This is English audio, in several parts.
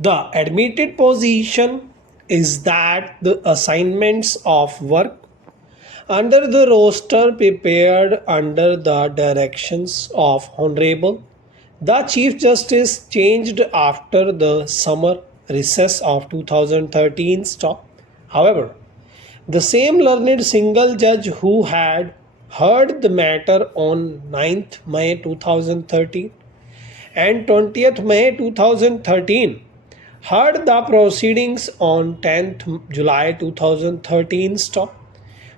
The admitted position is that the assignments of work under the roster prepared under the directions of Honorable the Chief Justice changed after the summer recess of 2013 stop. However, the same learned single judge who had heard the matter on 9th May 2013 and 20th May 2013 heard the proceedings on 10th July 2013 stop.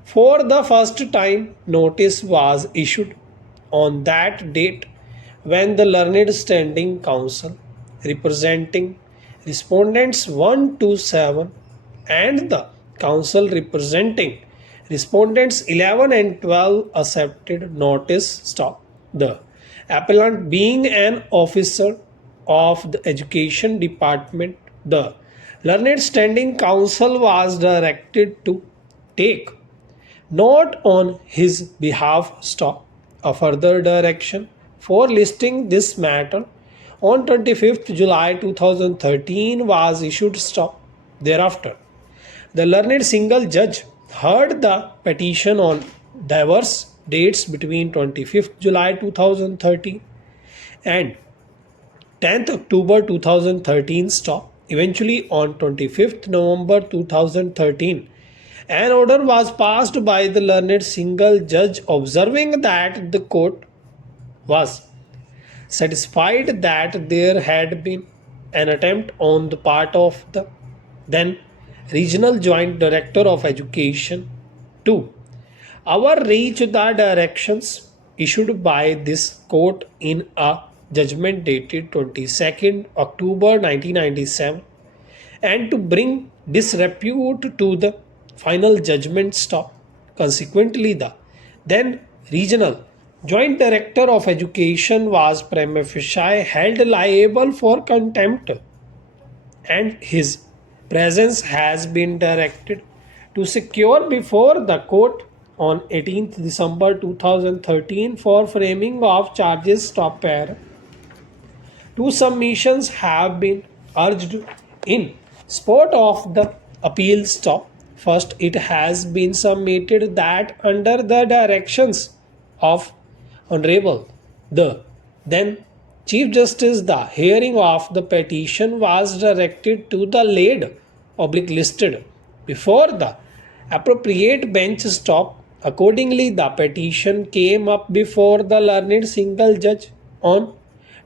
For the first time, notice was issued on that date when the Learned Standing Council representing respondents 1 to 7 and the council representing respondents 11 and 12 accepted notice stop. The appellant being an officer of the education department, the Learned Standing Council was directed to take not on his behalf stop. A further direction for listing this matter on 25th July 2013 was issued stop. Thereafter, the learned single judge heard the petition on diverse dates between 25th July 2013 and 10th October 2013 stop. Eventually on 25th November 2013 an order was passed by the learned single judge observing that the court was satisfied that there had been an attempt on the part of the then regional joint director of education to overreach the directions issued by this court in a judgment dated 22nd October 1997 and to bring disrepute to the final judgment stop. Consequently, the then regional joint director of education was prima facie held liable for contempt, and his presence has been directed to secure before the court on 18th December 2013 for framing of charges stop pair. Two submissions have been urged in support of the appeal stop. First, it has been submitted that under the directions of Honorable the then Chief Justice, the hearing of the petition was directed to the laid listed before the appropriate bench stop. Accordingly, the petition came up before the learned single judge on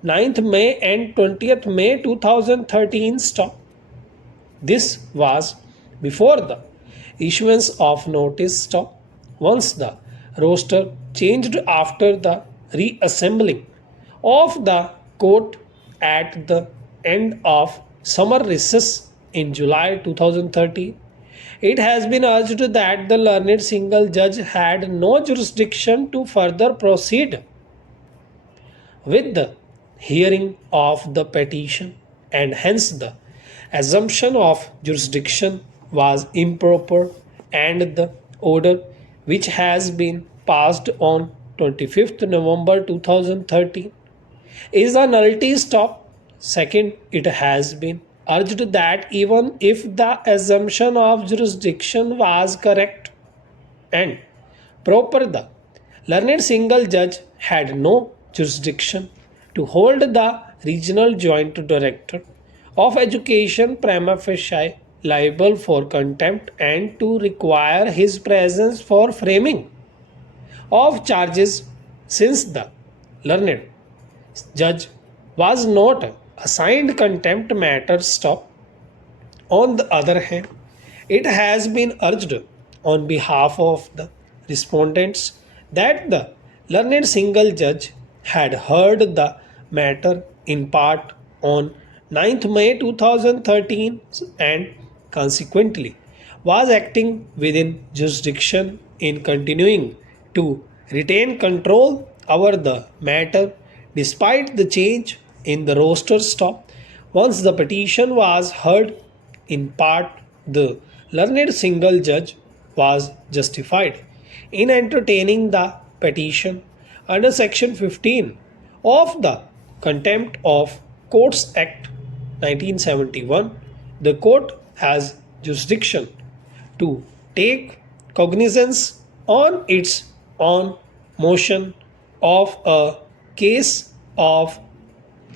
9th May and 20th May 2013 stop. This was before the issuance of notice stop. Once the roster changed after the reassembling of the court at the end of summer recess in July 2013, it has been urged that the learned single judge had no jurisdiction to further proceed with the hearing of the petition, and hence the assumption of jurisdiction was improper, and the order which has been passed on 25th November 2013 is a nullity stop. Second, it has been urged that even if the assumption of jurisdiction was correct and proper, the learned single judge had no jurisdiction to hold the regional joint director of education prima facie liable for contempt and to require his presence for framing of charges, since the learned judge was not assigned contempt matter stop. On the other hand, it has been urged on behalf of the respondents that the learned single judge had heard the matter in part on 9th May 2013 and consequently was acting within jurisdiction in continuing to retain control over the matter despite the change in the roster stop. Once the petition was heard in part, the learned single judge was justified in entertaining the petition under section 15 of the Contempt of Courts Act 1971, the court has jurisdiction to take cognizance on its own motion of a case of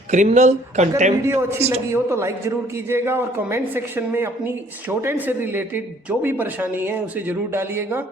criminal अगर contempt. Video अच्छी लगी हो तो like जरूर कीजिएगा और comment section में अपनी शॉर्ट हैंड से रिलेटेड जो भी परेशानी है उसे जरूर डालिएगा।